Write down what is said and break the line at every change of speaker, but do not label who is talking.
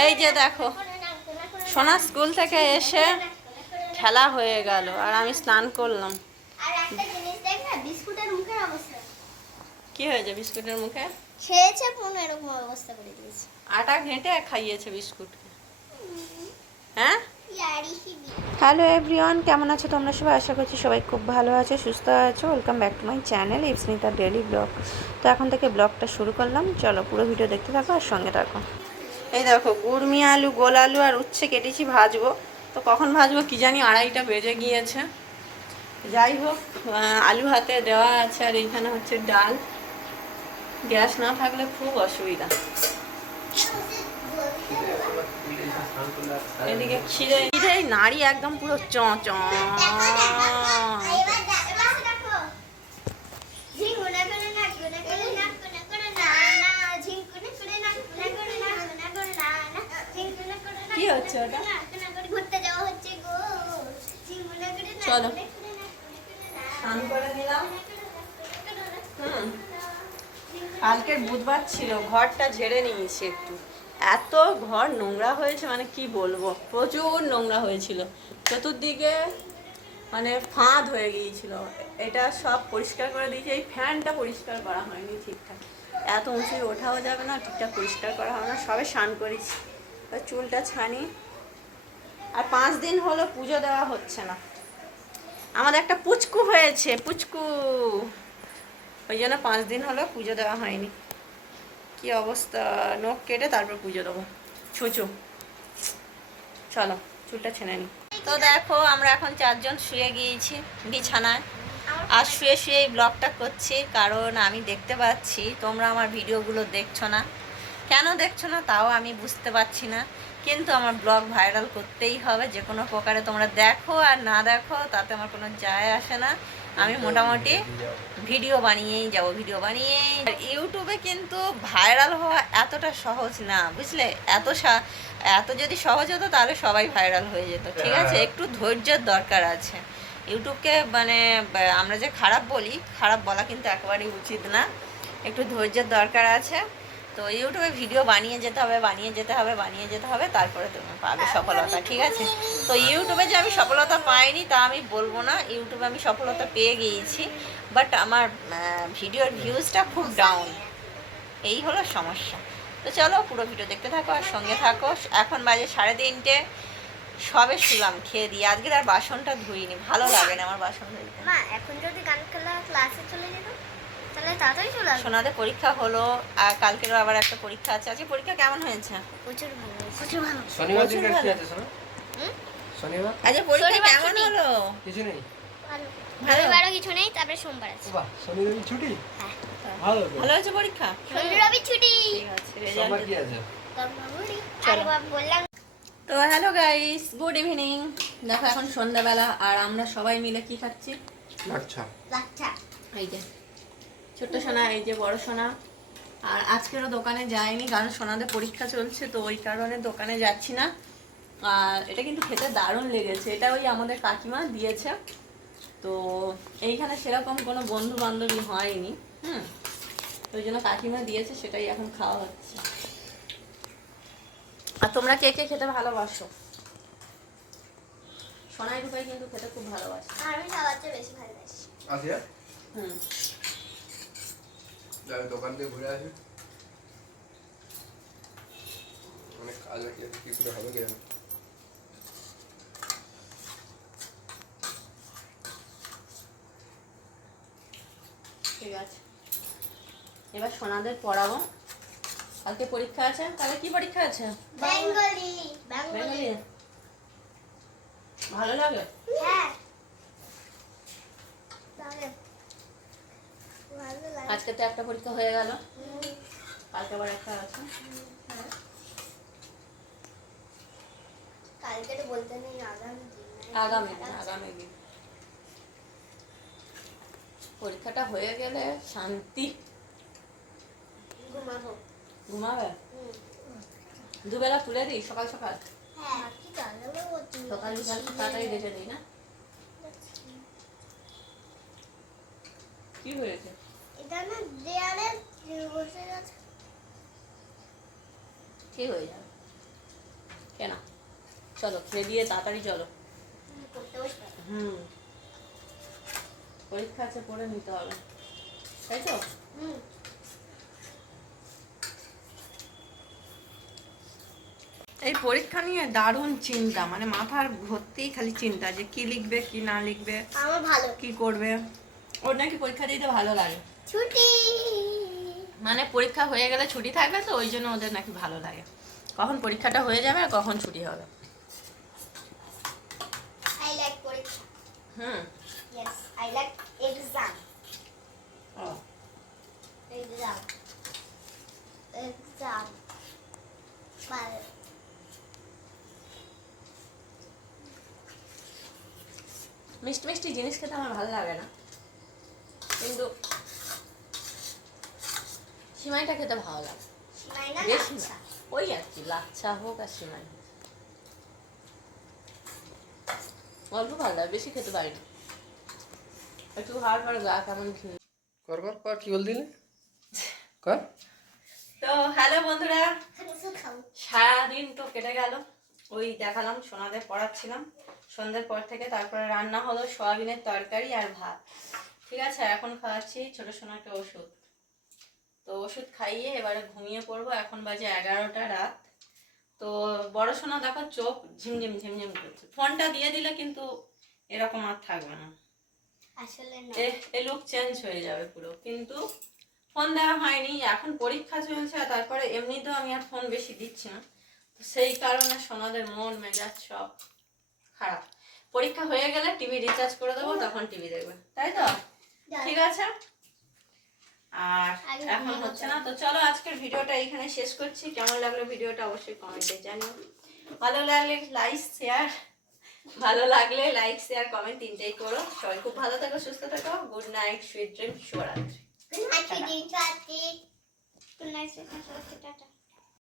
এই যে দেখো সোনা স্কুল থেকে এসে খেলা হয়ে গেল আর আমি স্নান করলাম। কি হয়েছে বিস্কুটের মুখে?
খেয়েছে পুরো এরকম অবস্থা করে দিয়েছে।
আটা ঘেঁটে খাইয়েছে বিস্কুট হ্যাঁ? হ্যালো এভরিওয়ান কেমন আছো তোমরা সবাই? আশা করছি সবাই খুব ভালো আছো সুস্থ আছো। Welcome back to my channel Ipsnita daily blog তো এখন থেকে ব্লগটা শুরু করলাম। চলো পুরো ভিডিও দেখতে থাকো আর সঙ্গে থাকো। এই দেখো, গুড়মি আলু, গোল আলু আর উচ্ছে কেটেছি ভাজবো। তো কখন ভাজবো কি জানি, আড়াইটা বেজে গিয়েছে। যাই হোক আলু হাতে দেওয়া আছে আর এইখানে হচ্ছে ডাল। গ্যাস না থাকলে খুব অসুবিধা। এদিকে খিদে খিদে নাড়ি একদম পুরো চ চ
এবার দে- এবার দেখো ঝিঙ্গুনা করে না গুনা করে না গুনা করে না না ঝিঙ্গুনা করে না গুনা করে না গুনা করে না না ঝিঙ্গুনা করে না
কি হচ্ছে ওটা?
গুনা গুনা করে ঘুরতে যাওয়া হচ্ছে গো ঝিঙ্গুনা করে না
চলো।
গুনা করে না গুনা করে না
স্নান করে নিলাম। হুম। কালকের বুধবার ছিল, ঘরটা ঝেড়ে নিয়েছি একটু। এত ঘর নোংরা হয়েছে মানে কি বলব? প্রচুর নোংরা হয়েছিল। চতুর্দিকে মানে ফাঁদ হয়ে গিয়েছিল। এটা সব পরিষ্কার করে দিয়েছে। এই ফ্যানটা পরিষ্কার করা হয়নি ঠিকঠাক। এত উঁচু ওঠাও যাবে না, ঠিকঠাক পরিষ্কার করা হবে না। সবে স্নান করেছি। চুলটা ছানি। আর পাঁচ দিন হলো পুজো দেওয়া হচ্ছে না। আমাদের একটা পুচকু হয়েছে, পুচকু। ওই জন্য পাঁচ দিন হলো পুজো দেওয়া হয়নি। কি অবস্থা? নখ কেটে তারপর পুজো দেবো। ছুঁচু। চলো, চুলটা ছেনে নি। তো দেখো, আমরা এখন চারজন শুয়ে গিয়েছি বিছানায়। আর শুয়ে শুয়ে এই ব্লগটা করছি, কারণ আমি দেখতে পাচ্ছি, তোমরা আমার ভিডিওগুলো দেখছ না। কেন দেখছ না, তাও আমি বুঝতে পারছি না। কিন্তু আমার ব্লগ ভাইরাল করতেই হবে যে কোনো প্রকারে তোমরা দেখো আর না দেখো তাতে আমার কোনো যায় আসে না। আমি মোটামুটি ভিডিও বানিয়েই যাব ভিডিও বানিয়েই। আর ইউটিউবে কিন্তু ভাইরাল হওয়া এতটা সহজ না বুঝলে? এত সা- এত যদি সহজ হতো তাহলে সবাই ভাইরাল হয়ে যেত ঠিক আছে? একটু ধৈর্যের দরকার আছে। ইউটিউবকে মানে আমরা যে খারাপ বলি খারাপ বলা কিন্তু একেবারেই উচিত না। একটু ধৈর্যের দরকার আছে। তো ইউটিউবে ভিডিও বানিয়ে যেতে হবে বানিয়ে যেতে হবে বানিয়ে যেতে হবে তারপরে তুমি পাবে সফলতা ঠিক আছে? তো ইউটিউবে যে আমি সফলতা পাইনি তা আমি বলব না ইউটিউবে আমি সফলতা পেয়ে গিয়েছি বাট আমার ভিডিওর ভিউজটা খুব ডাউন এই হলো সমস্যা। তো চলো পুরো ভিডিও দেখতে থাকো আর সঙ্গে থাকো। এখন বাজে সাড়ে তিনটে। সবে শুলাম খেয়ে দিয়ে। আজকের আর বাসনটা ধুইনি ভালো লাগে না আমার বাসন ধুইতে।
মা এখন যদি গান খেলা ক্লাসে চলে যেত তাহলে তাড়াতাড়ি চলে আসবে।
সোনাদের পরীক্ষা হলো আর কালকেরও আবার একটা পরীক্ষা আছে। আজকে পরীক্ষা কেমন হয়েছে?
প্রচুর ভালো প্রচুর ভালো।
শনিবার কি আছে শোনো শনিবার?
আজকে পরীক্ষা কেমন হলো?
কিছু নেই।
ভালো।
ভালো?
কিছু নেই তারপরে সোমবার আছে।
বাহ শনিবার ছুটি?
হ্যাঁ।
ভালো
ভালো হয়েছে পরীক্ষা?
শনি রবি ছুটি।
ঠিক আছে রেজাল্ট
কি আছে?
বললাম।
তো হ্যালো গাইস গুড ইভিনিং দেখো এখন সন্ধ্যাবেলা আর আমরা সবাই মিলে কি খাচ্ছি?
আচ্ছা
আচ্ছা
এই যে। ছোট্ট সোনা এই যে বড় সোনা। আর আজকেরও দোকানে যাইনি কারণ সোনাদের পরীক্ষা চলছে তো ওই কারণে দোকানে যাচ্ছি না। আর এটা কিন্তু খেতে দারুণ লেগেছে। এটা ওই আমাদের কাকিমা দিয়েছে। তো এইখানে সেরকম কোনো বন্ধু বান্ধবী হয়নি হুম? তো ওই জন্য কাকিমা দিয়েছে সেটাই এখন খাওয়া হচ্ছে। আর তোমরা কে কে খেতে ভালোবাসো? সোনাই রূপাই কিন্তু খেতে খুব ভালোবাসে।
আমি সবার চেয়ে বেশি ভালোবাসি।
হুম।
যাবে দোকান থেকে ঘুরে আসি অনেক কাজ আছে কি করে হবে কি জানি।
ঠিক আছে। এবার সোনাদের পড়াবো। কালকে পরীক্ষা আছে? কালকে কি পরীক্ষা আছে?
বেঙ্গলি
বেঙ্গলি। ভালো লাগে?
হ্যাঁ।
আজকে তো একটা পরীক্ষা হয়ে গেল। কালকে আবার একটা আছে।
কালকে তো বলতে নেই আগামী
আগামী আগামী দিন। পরীক্ষাটা হয়ে গেলে শান্তি।
ঘুমাবো।
ঘুমাবে? দুবেলা তুলে দিই সকাল সকাল?
হ্যাঁ
সকাল বিকাল তাড়াতাড়ি রেখে দিই না? কি হয়েছে?
এটা না দেয়ালে বসে গেছে
কি হয়ে যাবে। কেনা। চলো খেয়ে দিয়ে তাড়াতাড়ি চলো। হুম। পরীক্ষা আছে পড়ে নিতে হবে। তাই তো
হুম।
এই পরীক্ষা নিয়ে দারুণ চিন্তা মানে মাথার ভর্তি খালি চিন্তা যে কি লিখবে কি না লিখবে
আমার ভালো।
কি করবে। ওর নাকি পরীক্ষা দিতে ভালো লাগে।
ছুটি।
মানে পরীক্ষা হয়ে গেলে ছুটি থাকবে তো ওই জন্য ওদের নাকি ভালো লাগে। কখন পরীক্ষাটা হয়ে যাবে আর কখন ছুটি হবে?
আই লাইক পরীক্ষা।
হুম।
ইয়েস আই লাইক এক্সাম
ও।
এক্সাম এক্সাম
মিষ্টি মিষ্টি জিনিস খেতে আমার ভালো লাগে না। কিন্তু সিমাইটা খেতে ভালো লাগে। বেশি
আচ্ছা।
না ওই আর কি লাচ্ছা হোক আর সিমাই হোক। অল্প ভালো লাগে বেশি খেতে পারি না। একটু হাড় হাড় গা কেমন
কর কর কর কি বল দিলে? কর।
তো হ্যালো বন্ধুরা সারাদিন তো কেটে গেল। ওই দেখালাম সোনাদের পড়াচ্ছিলাম। সন্ধ্যের পর থেকে তারপরে রান্না হলো সয়াবিনের তরকারি আর ভাত। ঠিক আছে এখন খাওয়াচ্ছি ছোট সোনাকে ওষুধ। তো ওষুধ খাইয়ে এবারে ঘুমিয়ে পড়ব। এখন বাজে এগারোটা রাত। তো বড় সোনা দেখো চোখ ঝিমঝিম ঝিমঝিম করছে। ফোনটা দিয়ে দিলে কিন্তু এরকম আর থাকবে না।
আসলে
এ এ লুক চেঞ্জ হয়ে যাবে পুরো। কিন্তু ফোন দেওয়া হয়নি। এখন পরীক্ষা চলছে আর তারপরে এমনিতেও আমি আর ফোন বেশি দিচ্ছি না। তো সেই কারণে সোনাদের মন মেজাজ সব খারাপ। পরীক্ষা হয়ে গেলে টিভি রিচার্জ করে দেবো তখন টিভি দেখবে। তাই তো? ঠিক আছে? আর এখন হচ্ছে না তো চলো আজকের ভিডিওটা এখানে শেষ করছি। কেমন লাগল ভিডিওটা অবশ্যই কমেন্টে জানিও। ভালো লাগলে লাইক শেয়ার ভালো লাগলে লাইক শেয়ার কমেন্ট তিনটেই করো। সবাই খুব ভালো থাকো সুস্থ থাকো। গুড নাইট সুইট ড্রিম শুভরাত্রি।
Good night. Good night, sweetie.